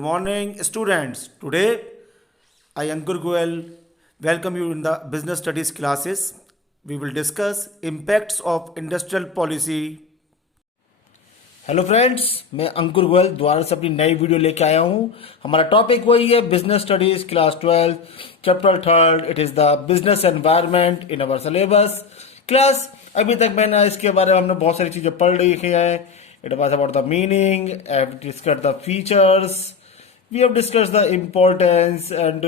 Good morning, students. Today, I, Ankur Goel, welcome you in the business studies classes. We will discuss impacts of industrial policy. Hello friends, मैं अंकुर गोयल दोबारा से अपनी नई video लेके आया हूँ। हमारा टॉपिक वही है business studies class 12 chapter 3। It is the business environment in our syllabus class. अभी तक मैंने इसके बारे में हमने बहुत सारी चीजें पढ़ रखी है। It was about the meaning, I have discussed the features, we have discussed the importance and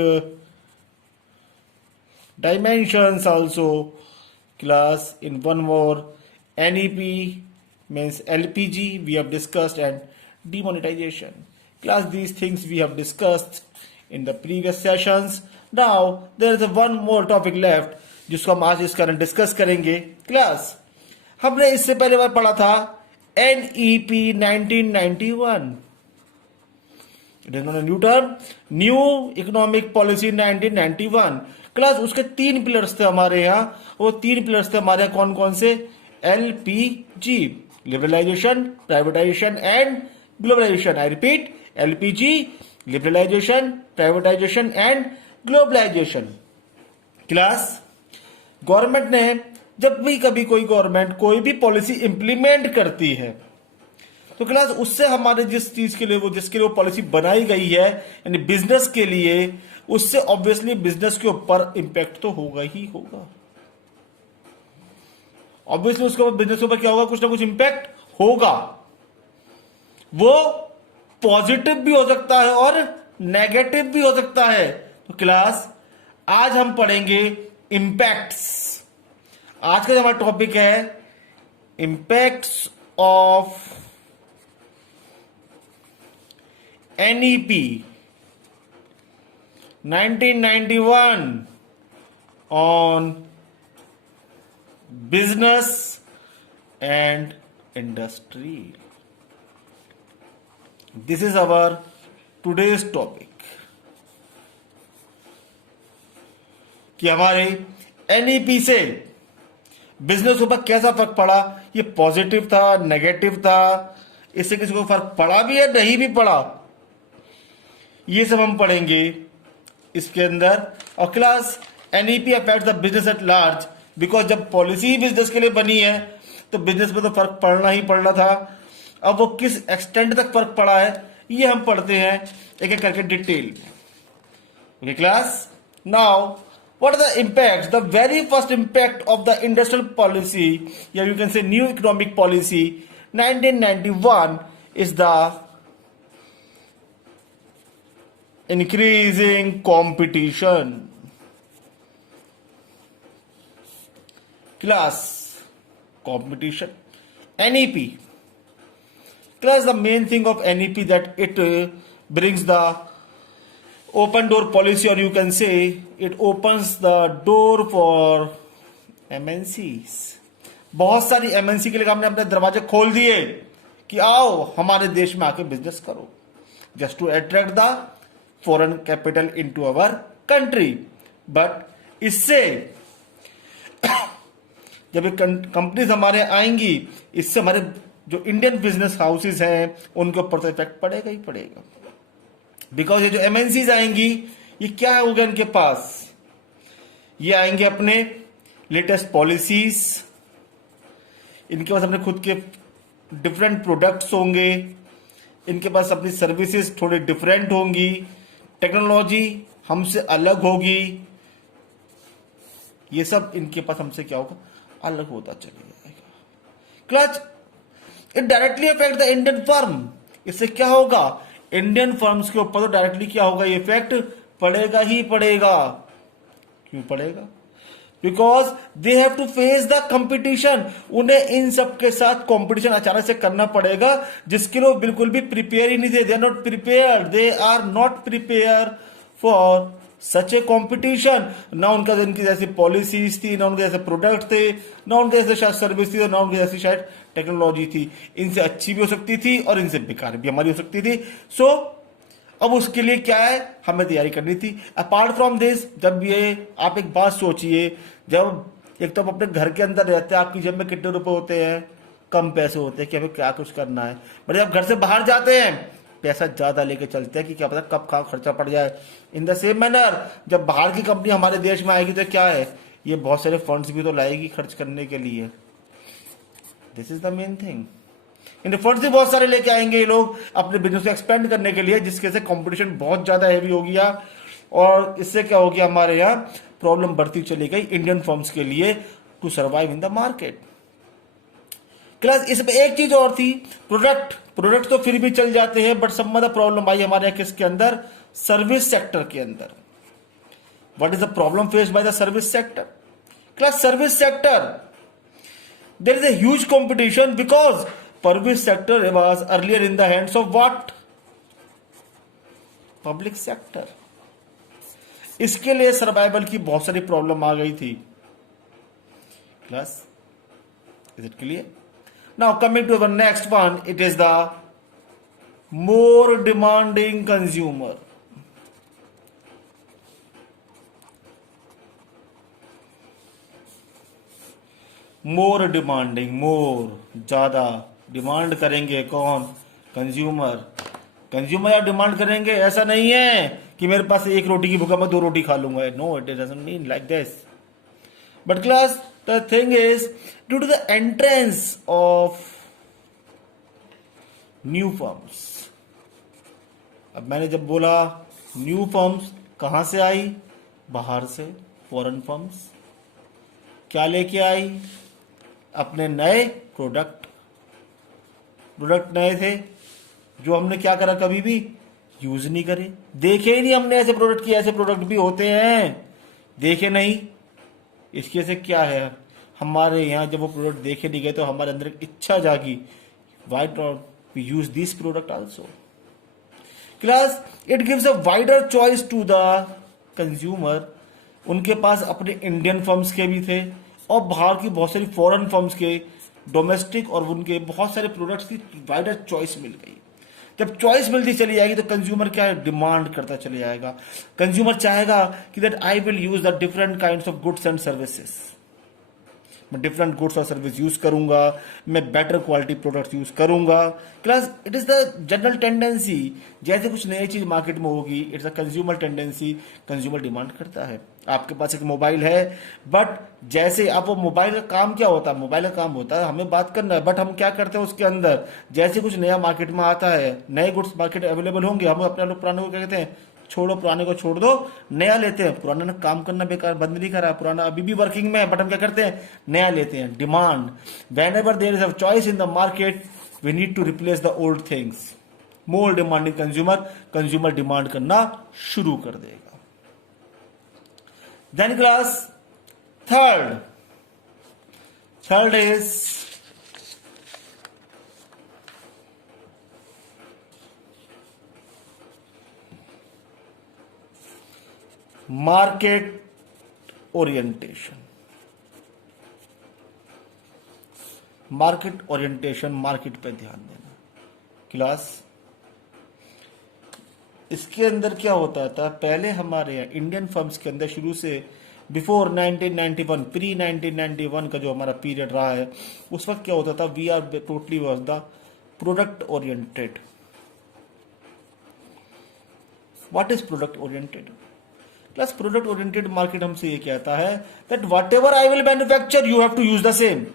dimensions also class. In one more, NEP means LPG we have discussed, and demonetization class. These things we have discussed in the previous sessions. Now there is a one more topic left जिसको हम आज इस कारण discuss करेंगे class. हमने इससे पहले बार पढ़ा था NEP 1991। It is not a new term, new economic policy 1991 class. उसके तीन पिलर्स थे हमारे यहाँ। वो तीन पिलर्स थे हमारे यहाँ कौन कौन से? LPG, liberalisation, privatisation and globalisation. I repeat, LPG, liberalisation, privatisation and globalisation class. Government ने जब भी कभी कोई गवर्नमेंट कोई भी पॉलिसी इंप्लीमेंट करती है तो क्लास उससे हमारे जिस चीज के लिए जिसके लिए वो पॉलिसी बनाई गई है यानी बिजनेस के लिए, उससे ऑब्वियसली बिजनेस के ऊपर इंपैक्ट तो होगा ही होगा। ऑब्वियसली उसके ऊपर बिजनेस के ऊपर क्या होगा? कुछ ना कुछ इंपैक्ट होगा। वो पॉजिटिव भी हो सकता है और नेगेटिव भी हो सकता है। तो क्लास आज हम पढ़ेंगे इंपैक्ट्स। आज का हमारा टॉपिक है impacts of NEP 1991 on business and industry. This is our today's topic कि हमारे NEP से बिजनेस ऊपर कैसा फर्क पड़ा। ये पॉजिटिव था, नेगेटिव था, इससे किसी को फर्क पड़ा भी है, नहीं भी पड़ा, ये सब हम पढ़ेंगे इसके अंदर। और class NEP affects the business at large because जब पॉलिसी ही बिजनेस के लिए बनी है तो बिजनेस में तो फर्क पड़ना ही पड़ना था। अब वो किस एक्सटेंट तक फर्क पड़ा है ये हम पढ़ते हैं एक एक करके डिटेल में। Okay class, now what are the impacts? The very first impact of the industrial policy, yeah, you can say new economic policy 1991 is the increasing competition class. Competition, NEP class, the main thing of NEP that it brings the open door policy, or you can say it opens the door for MNCs. बहुत सारी MNC के लिए हमने अपने दरवाजे खोल दिए कि आओ हमारे देश में आके बिजनेस करो, just to attract the foreign capital into our country. But इससे जब ये कंपनीज हमारे आएंगी, इससे हमारे जो इंडियन बिजनेस हाउसेस हैं उनके ऊपर तो इफेक्ट पड़ेगा ही पड़ेगा। बिकॉज ये जो MNCs आएंगी, ये क्या होगा इनके पास? ये आएंगे अपने लेटेस्ट पॉलिसीज, इनके पास अपने खुद के डिफरेंट प्रोडक्ट्स होंगे, इनके पास अपनी सर्विसेज थोड़ी डिफरेंट होंगी, टेक्नोलॉजी हमसे अलग होगी। ये सब इनके पास हमसे क्या होगा? अलग होता चले जाएगा। Clutch it directly affect the Indian firm. इससे क्या होगा? इंडियन फर्म्स के ऊपर तो डायरेक्टली क्या होगा? ये इफेक्ट पड़ेगा ही पड़ेगा। क्यों पड़ेगा? Because they have to face the competition. उन्हें इन सब के साथ कंपटीशन अचानक से करना पड़ेगा जिसके लिए बिल्कुल भी प्रिपेयर ही नहीं थे। They are not prepare, they are not prepare for such a competition. ना उनका इनकी जैसी पॉलिसीज थी, ना उनके जैसे प्रोडक्ट थे, ना उनके जैसे शायद सर्विस थी, ना उनकी जैसी शायद टेक्नोलॉजी थी। इनसे अच्छी भी हो सकती थी और इनसे बेकार भी हमारी हो सकती थी। सो अब उसके लिए क्या है? हमें तैयारी करनी थी। अपार्ट फ्रॉम दिस, जब ये आप एक बात सोचिए, जब एक तो आप अपने घर के अंदर रहते हैं, आपकी जेब में कितने रुपए होते हैं? कम पैसे होते हैं कि हमें क्या कुछ करना है। बट जब घर से बाहर जाते हैं पैसा ज़्यादा लेके चलते हैं कि क्या पता कब कहाँ खर्चा पड़ जाए। इन द सेम मैनर जब बाहर की कंपनी हमारे देश में आएगी तो क्या है, ये बहुत सारे फंड्स भी तो लाएगी खर्च करने के लिए। This is the main thing. In funds भी बहुत सारे लेके आएंगे ये लोग अपने बिजनेस को एक्सपेंड करने के लिए, जिसके से कंपटीशन बहुत ज़्यादा हैवी हो गया। और इससे क्या हो गया, हमारे यहाँ प्रॉब्लम बढ़ती चली गई इंडियन फर्म्स के लिए to survive in the market. Class इसमें एक चीज और थी, प्रोडक्ट तो फिर भी चल जाते हैं, बट सब मतलब प्रॉब्लम आई हमारे यहाँ किसके अंदर, सर्विस सेक्टर के अंदर। What is the problem faced by the service sector? Class service sector there is a huge competition because service sector was earlier in the hands of what? Public sector. इसके लिए survival की बहुत सारी problem आ गई थी। Class is it clear? Now coming to our next one, it is the more demanding consumer. More demanding, more ज्यादा demand करेंगे कौन? कंज्यूमर। कंज्यूमर या डिमांड करेंगे, ऐसा नहीं है कि मेरे पास एक रोटी की भूखा मैं 2 रोटी खा लूंगा। No, it doesn't mean like this. But class, the thing is, due to the entrance of new firms, अब मैंने जब बोला न्यू फर्म्स कहां से आई, बाहर से, फॉरेन फर्म्स क्या लेके आई, अपने नए प्रोडक्ट नए थे जो हमने क्या करा, कभी भी यूज नहीं करे, देखे ही नहीं हमने ऐसे प्रोडक्ट की, ऐसे प्रोडक्ट भी होते हैं, देखे नहीं। इसके से क्या है, हमारे यहाँ जब वो प्रोडक्ट देखे नहीं गए तो हमारे अंदर एक इच्छा जागी, why not we use this product also. Class it gives a wider choice to the consumer. उनके पास अपने इंडियन फर्म्स के भी थे और बाहर की बहुत सारी फॉरेन फर्म्स के, डोमेस्टिक और उनके बहुत सारे प्रोडक्ट्स की वाइडर चॉइस मिल गई। जब चॉइस मिलती चली जाएगी तो कंज्यूमर क्या है, डिमांड करता चले जाएगा। कंज्यूमर चाहेगा कि that I will use the different kinds of goods and services. मैं डिफरेंट गुड्स और सर्विस यूज करूंगा, मैं बेटर क्वालिटी प्रोडक्ट्स यूज करूंगा। Class it is the general tendency, जैसे कुछ नई चीज मार्केट में होगी, it's a consumer tendency, consumer demand करता है। आपके पास एक मोबाइल है, बट जैसे आप वो मोबाइल का काम क्या होता है, मोबाइल का काम होता है हमें बात करना है, बट हम क्या करते हैं उसके अंदर, जैसे कुछ नया मार्केट में आता है, नए गुड्स मार्केट अवेलेबल होंगे, हम अपने लोग पुराने को क्या कहते हैं, छोड़ो पुराने को छोड़ दो, नया लेते हैं। पुराना ने काम करना बेकार बंद नहीं करा, पुराना अभी भी वर्किंग में है, बट हम क्या करते हैं, नया लेते हैं। Demand, whenever there is a choice in the market we need to replace the old things. More demanding consumer demand करना शुरू कर देगा। Then class third is market orientation. Market पे ध्यान देना। क्लास इसके अंदर क्या होता था, पहले हमारे यहाँ इंडियन फर्म्स के अंदर शुरू से बिफोर 1991, प्री 1991 का जो हमारा पीरियड रहा है, उस वक्त क्या होता था, we are totally was the product oriented. What is product oriented? Plus product oriented market हमसे ये कहता है that whatever I will manufacture you have to use the same.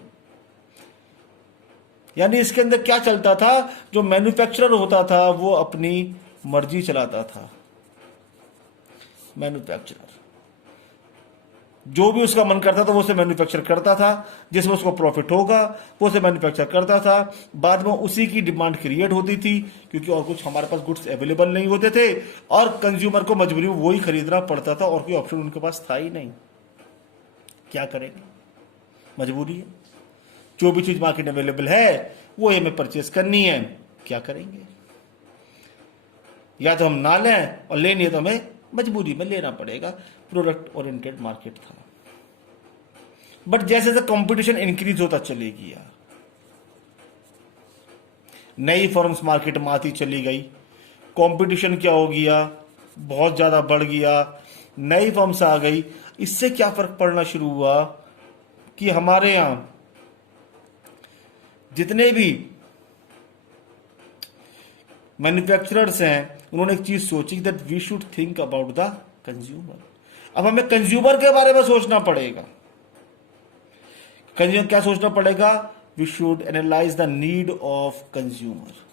यानी इसके अंदर क्या चलता था, जो मैन्युफैक्चरर होता था वो अपनी मर्जी चलाता था। मैन्युफैक्चरर जो भी उसका मन करता था वो उसे मैन्युफैक्चर करता था, जिसमें उसको प्रॉफिट होगा वो उसे मैन्युफैक्चर करता था। बाद में उसी की डिमांड क्रिएट होती थी, क्योंकि और कुछ हमारे पास गुड्स अवेलेबल नहीं होते थे और कंज्यूमर को मजबूरी में वही खरीदना पड़ता था और कोई ऑप्शन उनके पास था ही नहीं। क्या करेंगे, मजबूरी है, जो भी चीज मार्केट में अवेलेबल है वो हमें परचेस करनी है, क्या करेंगे, या तो हम ना लें और लेनी है तो हमें मजबूरी में लेना पड़ेगा। प्रोडक्ट ओरिएंटेड मार्केट था। बट जैसे जैसे कंपटीशन इंक्रीज होता चले गया, नई फर्म्स मार्केट में आती चली गई, कंपटीशन क्या हो गया, बहुत ज्यादा बढ़ गया, नई फर्म्स आ गई। इससे क्या फर्क पड़ना शुरू हुआ कि हमारे यहां जितने भी मैन्युफैक्चरर्स हैं, उन्होंने एक चीज सोची that we should think about the consumer. अब हमें कंज्यूमर के बारे में सोचना पड़ेगा। कंज्यूमर क्या सोचना पड़ेगा? We should analyse the need of consumer.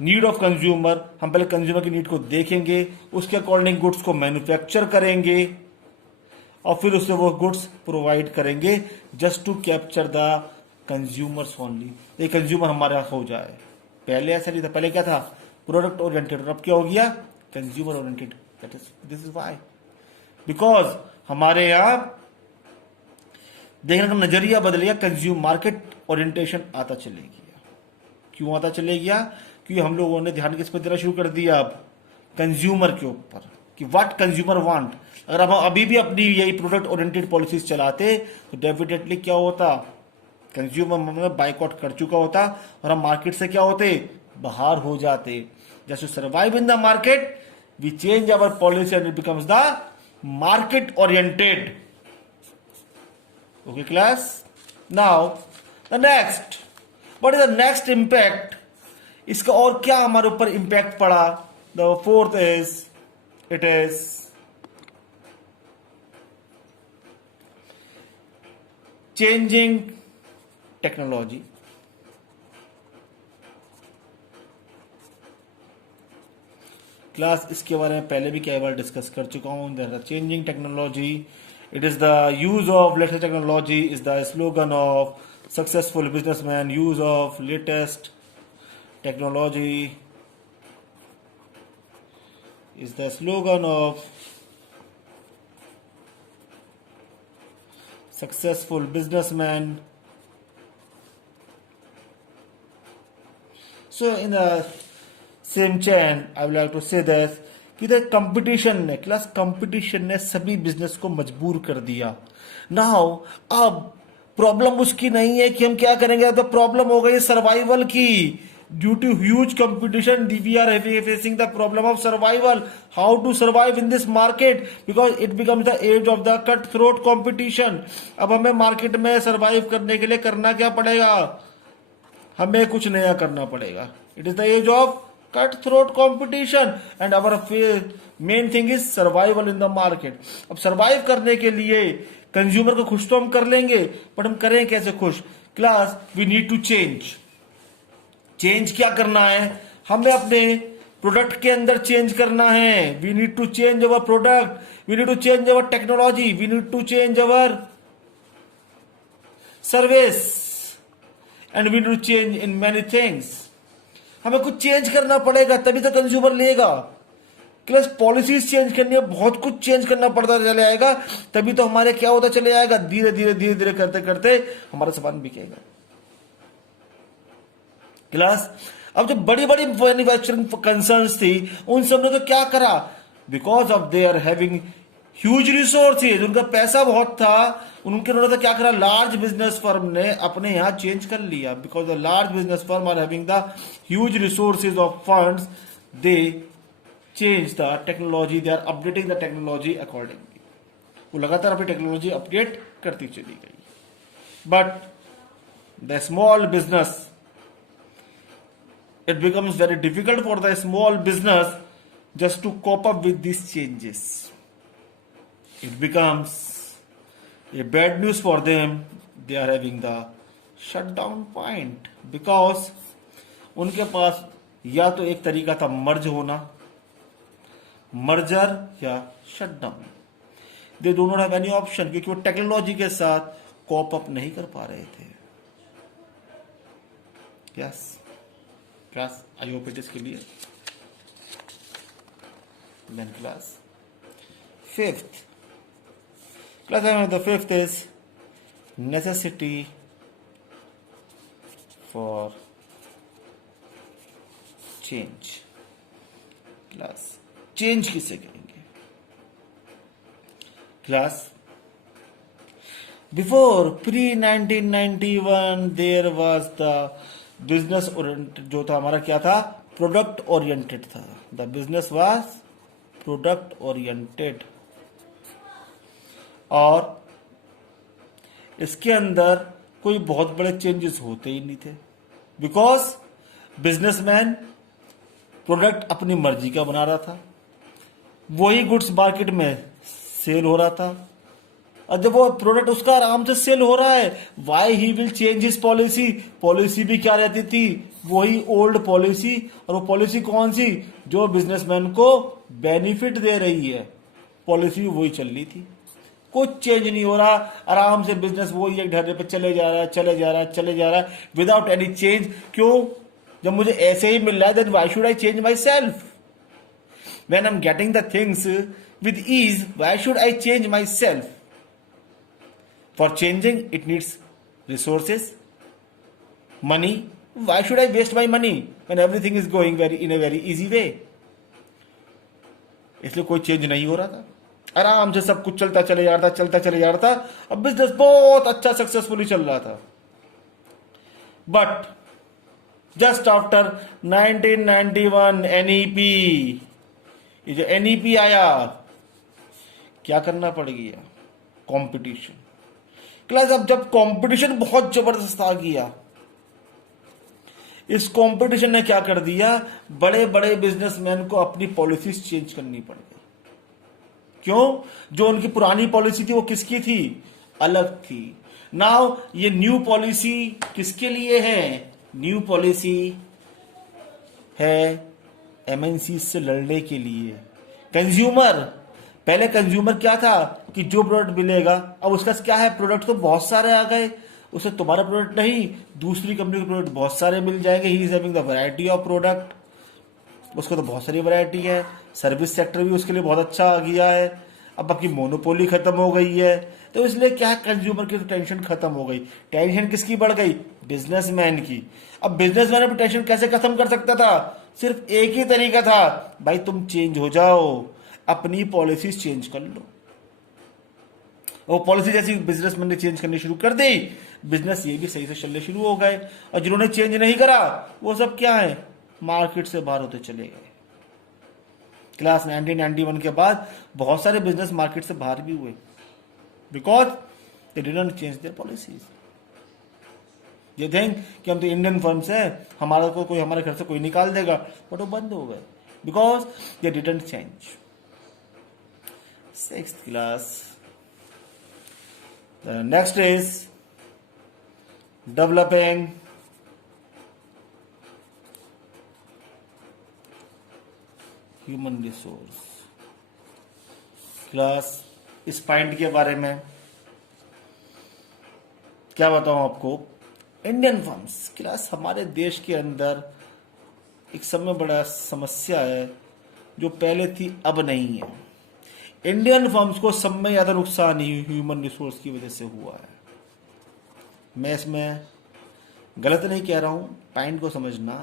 Need of consumer, हम पहले कंज्यूमर की नीड को देखेंगे, उसके अकॉर्डिंग गुड्स को मैन्युफैक्चर करेंगे और फिर उससे वो गुड्स प्रोवाइड करेंगे just to capture the consumers only. ये कंज्यूमर हमारे यहाँ हो जाए। पहले ऐसा नहीं था, पहले क्या था? प्रोडक्ट ओरिएंटेड, और अब क्या हो गया? Consumer oriented. This is why, because हमारे यहाँ देखने का नजरिया बदल गया, कंज्यूम मार्केट ओरिएंटेशन आता चले गया। क्यों आता चले गया? क्योंकि हम लोगों ने ध्यान किस पर देना शुरू कर दिया? अब कंज्यूमर के ऊपर, कि व्हाट कंज्यूमर वांट। अगर हम अभी भी अपनी यही प्रोडक्ट ओरिएंटेड पॉलिसीज चलाते तो डेफिनेटली क्या होता? कंज्यूमर में बाइकआउट कर चुका होता और हम मार्केट से क्या होते? बाहर हो जाते। Just to survive in the market we change our policy and it becomes the market oriented. Okay class, now the next, what is the next impact? इसका और क्या हमारे ऊपर इंपैक्ट पड़ा? The fourth is, it is changing technology. Class इसके बारे में पहले भी कई बार डिस्कस कर चुका हूं। The changing technology, it is the use of latest technology is the slogan of successful businessman. Use of latest technology is the slogan of successful businessman. So in the same chain I would like to say this कि the competition ने, class competition ने सभी business को मजबूर कर दिया। Now अब problem उसकी नहीं है कि हम क्या करेंगे, अब प्रॉब्लम हो गई सर्वाइवल की। Due to huge competition, we are facing the problem of survival. How to survive in this market? Because it becomes the age of the cutthroat competition. अब हमें मार्केट में सर्वाइव करने के लिए करना क्या पड़ेगा? हमें कुछ नया करना पड़ेगा। It is the age of cutthroat competition and our main thing is survival in the market. अब सर्वाइव करने के लिए कंज्यूमर को खुश तो हम कर लेंगे, बट हम करें कैसे खुश? Class we need to change. Change क्या करना है? हमें अपने प्रोडक्ट के अंदर चेंज करना है। We need to change our product, we need to change our technology, we need to change our service and we need to change in many things. हमें कुछ चेंज करना पड़ेगा तभी तो कंज्यूमर लेगा। प्लस पॉलिसीज चेंज करनी है, बहुत कुछ चेंज करना पड़ता चले आएगा, तभी तो हमारे क्या होता चले आएगा, धीरे धीरे धीरे धीरे करते करते हमारा सामान बिकेगा। क्लास अब जो बड़ी बड़ी मैन्युफैक्चरिंग कंसर्न्स थी उन सब ने तो क्या करा? Because of they are having huge resources, उनका पैसा बहुत था, उन्होंने तो क्या करा? लार्ज बिजनेस फर्म ने अपने यहां चेंज कर लिया। Because the large business firm are having the huge resources of funds, they change the technology, they are updating the technology accordingly. वो लगातार अपनी टेक्नोलॉजी अपडेट करती चली गई। But the small business, it becomes very difficult for the small business just to cope up with these changes. It becomes a bad news for them. They are having the shutdown point because उनके पास या तो एक तरीका था मर्ज होना, merger या shutdown. They do not have any option, क्योंकि वो टेक्नोलॉजी के साथ कॉप अप नहीं कर पा रहे थे। Yes class, I hope it is clear. Then class fifth, class the fifth is necessity for change. Class change किसे कहेंगे? Class before pre 1991 there was the business oriented, जो था हमारा क्या था? प्रोडक्ट ओरिएंटेड था। The business was product oriented, और इसके अंदर कोई बहुत बड़े चेंजेस होते ही नहीं थे, बिकॉज बिजनेसमैन प्रोडक्ट अपनी मर्जी का बना रहा था, वही गुड्स मार्केट में सेल हो रहा था, और जब वो प्रोडक्ट उसका आराम से सेल हो रहा है, why he will change his policy. Policy भी क्या रहती थी, वही ओल्ड पॉलिसी, और वो पॉलिसी कौन सी, जो बिजनेसमैन को बेनिफिट दे रही है, पॉलिसी वही चल रही थी, कुछ चेंज नहीं हो रहा, आराम से बिजनेस वही एक ढर्रे पे चले जा रहा है, चले जा रहा है, चले जा रहा है, विदाउट एनी चेंज। क्यों, जब मुझे ऐसे ही मिल रहा है, then why should I change myself? When I am getting the things with ease, why should I change myself? For changing, it needs resources, money. Why should I waste my money when everything is going in a very easy way? इसलिए कोई change नहीं हो रहा था, आराम से सब कुछ चलता चले जा रहा था, चलता चले जा रहा था, अब बिजनेस बहुत अच्छा सक्सेसफुली चल रहा था। बट जस्ट आफ्टर 1991 एनईपी, ये जो एनईपी आया, क्या करना पड़ गया, कंपटीशन। क्लास, अब जब कंपटीशन बहुत जबरदस्त आ गया, इस कंपटीशन ने क्या कर दिया, बड़े बड़े बिजनेसमैन को अपनी पॉलिसीज चेंज करनी पड़ गई। क्यों, जो उनकी पुरानी पॉलिसी थी वो किसकी थी, अलग थी। नाउ ये न्यू पॉलिसी किसके लिए है, न्यू पॉलिसी है एमएनसी से लड़ने के लिए। कंज्यूमर, पहले कंज्यूमर क्या था कि जो प्रोडक्ट मिलेगा, अब उसका क्या है, प्रोडक्ट तो बहुत सारे आ गए, उसे तुम्हारा प्रोडक्ट नहीं, दूसरी कंपनी के प्रोडक्ट बहुत सारे मिल जाएंगे। He is having the variety of product, उसको तो बहुत सारी वैरायटी है। सर्विस सेक्टर भी उसके लिए बहुत अच्छा आ गया है, अब आपकी मोनोपोली खत्म हो गई है, तो इसलिए क्या है, कंज्यूमर की तो टेंशन खत्म हो गई। टेंशन किसकी बढ़ गई, बिजनेसमैन की। अब बिजनेसमैन अपनी टेंशन कैसे खत्म कर सकता था, सिर्फ एक ही तरीका था, भाई तुम चेंज हो जाओ, अपनी पॉलिसीज चेंज कर लो। वो पॉलिसी जैसी बिजनेसमैन ने चेंज करनी शुरू कर दी, बिजनेस ये भी सही से चलने शुरू हो गए। और जिन्होंने चेंज नहीं करा, वो सब क्या है, मार्केट से बाहर होते चले गए। क्लास 1991 के बाद बहुत सारे बिजनेस मार्केट से बाहर भी हुए, because they didn't change their policies. ये थिंक कि हम तो इंडियन फर्म्स हैं, हमारा को कोई हमारे घर से कोई निकाल देगा, बट वो बंद हो गए, because they didn't change. 6th class. The next is developing human resource. Class, इस पॉइंट के बारे में क्या बताऊं आपको, इंडियन फर्म्स। क्लास, हमारे देश के अंदर एक समय बड़ा समस्या है जो पहले थी अब नहीं है। इंडियन फर्म्स को सब में ज्यादा नुकसान ही ह्यूमन रिसोर्स की वजह से हुआ है। मैं इसमें गलत नहीं कह रहा हूं, पॉइंट को समझना,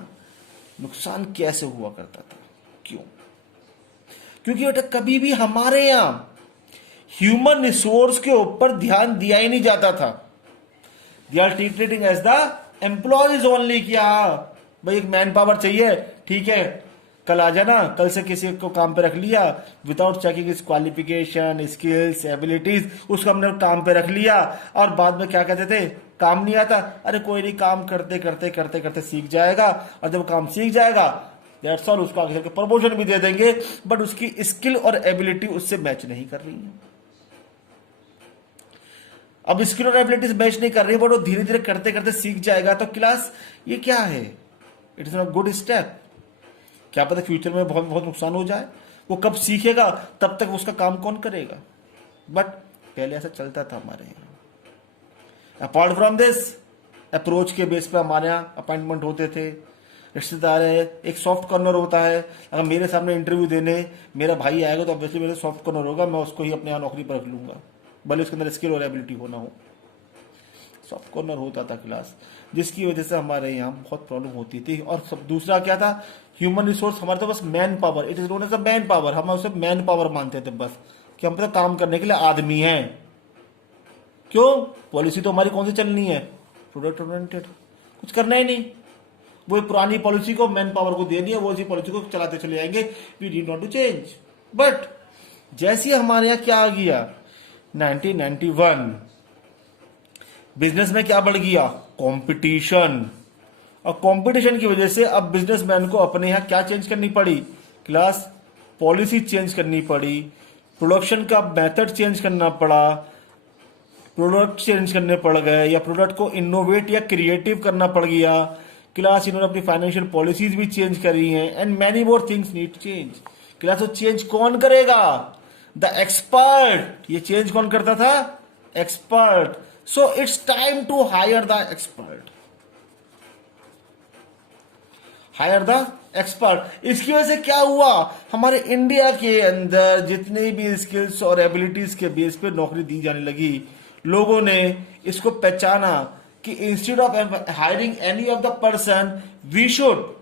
नुकसान कैसे हुआ करता था, क्यों, क्योंकि बेटा कभी भी हमारे यहां ह्यूमन रिसोर्स के ऊपर ध्यान दिया ही नहीं जाता था। They are treated as the employees only, क्या भाई एक मैन पावर चाहिए, ठीक है कल आ जाना, कल से किसी को काम पे रख लिया विदाउट चेकिंग इस क्वालिफिकेशन, स्किल्स, एबिलिटीज, उसको हमने काम पे रख लिया, और बाद में क्या कहते थे, काम नहीं आता, अरे कोई नहीं, काम करते करते करते करते सीख जाएगा, और जब काम सीख जाएगा दैट्स ऑल, उसको आगे चलकर प्रमोशन भी दे देंगे, बट उसकी स्किल और एबिलिटी उससे मैच नहीं कर रही है। अब स्किल और एबिलिटीज मैच नहीं कर रही, बट वो धीरे धीरे करते करते सीख जाएगा, तो क्लास ये क्या है, it is not good step. क्या पता फ्यूचर में बहुत बहुत नुकसान हो जाए, वो कब सीखेगा, तब तक उसका काम कौन करेगा। बट पहले ऐसा चलता था हमारे यहाँ। अपार्ट फ्रॉम दिस, अप्रोच के बेस पे हमारे यहाँ अपॉइंटमेंट होते थे, रिश्तेदार है, एक सॉफ्ट कॉर्नर होता है, अगर मेरे सामने इंटरव्यू देने मेरा भाई आएगा तो ऑब्वियसली मेरा सॉफ्ट कॉर्नर होगा, मैं उसको ही अपने यहाँ नौकरी पर रख लूंगा, भले उसके अंदर स्किल और एबिलिटी होना हो। सॉफ्ट कॉर्नर होता था क्लास, जिसकी वजह से हमारे यहाँ बहुत प्रॉब्लम होती थी। और सब दूसरा क्या था, ह्यूमन रिसोर्स, हमारे तो बस man power, it is known as a man power, हम उसे मैन पावर मानते थे बस, कि हम तो काम करने के लिए आदमी हैं। क्यों, पॉलिसी तो हमारी कौन सी चलनी है, प्रोडक्ट ओरिएंटेड, कुछ करना ही नहीं, वो पुरानी पॉलिसी को मैन पावर को दे दिया, वो इसी पॉलिसी को चलाते चले जाएंगे, we need not to change. But जैसे हमारे यहाँ क्या आ गया, 1991 बिजनेस में क्या बढ़ गया? कंपटीशन। और कंपटीशन की वजह से अब बिजनेसमैन को अपने यहाँ क्या चेंज करनी पड़ी? क्लास पॉलिसी चेंज करनी पड़ी, प्रोडक्शन का मेथड चेंज करना पड़ा, प्रोडक्ट चेंज करने पड़ गए, या प्रोडक्ट को इनोवेट या क्रिएटिव करना पड़ गया। क्लास इन्होंने अपनी फाइनेंशियल पॉलिसीज भी चेंज करी हैं, and many more things need change. Class वो चेंज कौन करेगा? The expert. ये चेंज कौन करता था? Expert. So it's time to hire the expert. Hire the expert. इसकी वजह से क्या हुआ? हमारे इंडिया के अंदर जितने भी स्किल्स और एबिलिटीज के बेस पे नौकरी दी जाने लगी, लोगों ने इसको पहचाना कि instead of hiring any of the person, we should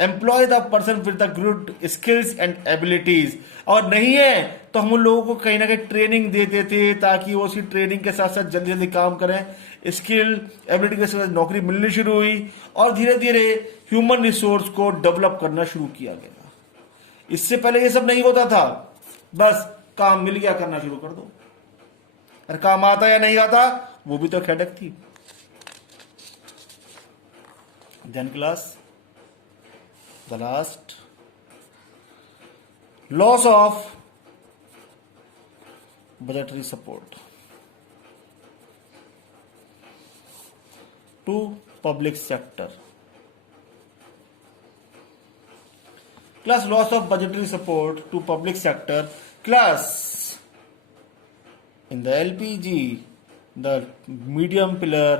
employ the person with the good skills and abilities. और नहीं है तो हम उन लोगों को कहीं ना कहीं ट्रेनिंग देते थे ताकि वो उसी ट्रेनिंग के साथ साथ जल्दी जल्दी काम करें। स्किल एबिलिटी के साथ नौकरी मिलनी शुरू हुई और धीरे धीरे ह्यूमन रिसोर्स को डेवलप करना शुरू किया गया। इससे पहले ये सब नहीं होता था, बस काम मिल गया करना शुरू कर दो। अरे काम आता या नहीं आता वो भी तो हेडेक थी। Then class the last, loss of budgetary support to public sector. Class, loss of budgetary support to public sector. Class, in the LPG, the medium pillar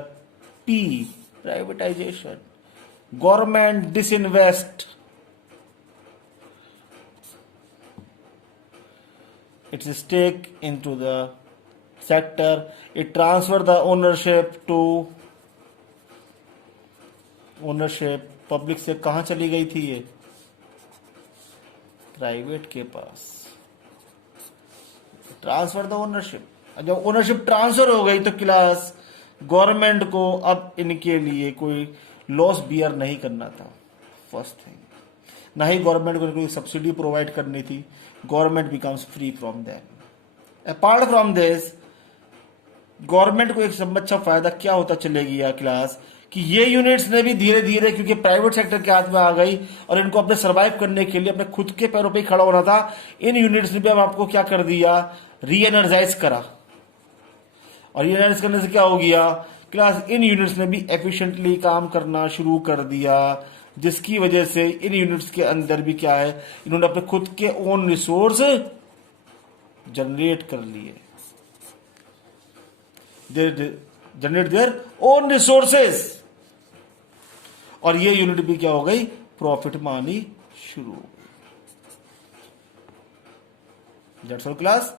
P, privatization. Government disinvest its stake into the sector. It transfer the ownership public से कहां चली गई थी? ये private के पास। Transfer the ownership. जब ownership transfer हो गई तो क्लास गवर्नमेंट को अब इनके लिए कोई लॉस बियर नहीं करना था। फर्स्ट थिंग, ना ही गवर्नमेंट को कोई सब्सिडी प्रोवाइड करनी थी। Government becomes free from them. Apart from this, government को एक सब अच्छा फायदा क्या होता चले गया क्लास, कि ये यूनिट्स ने भी धीरे धीरे, क्योंकि प्राइवेट सेक्टर के हाथ में आ गई और इनको अपने सर्वाइव करने के लिए अपने खुद के पैरों पे खड़ा होना था, इन यूनिट्स ने भी अब आपको क्या कर दिया? री एनर्जाइज करा। और री एनर्जाइज करने से क्या हो गया क्लास? इन यूनिट्स ने भी एफिशिएंटली काम करना शुरू कर दिया, जिसकी वजह से इन यूनिट्स के अंदर भी क्या है, इन्होंने अपने खुद के ओन रिसोर्स जनरेट कर लिए। Generate their own resources. और ये यूनिट भी क्या हो गई? प्रॉफिट मानी शुरू हो गई। That's all class.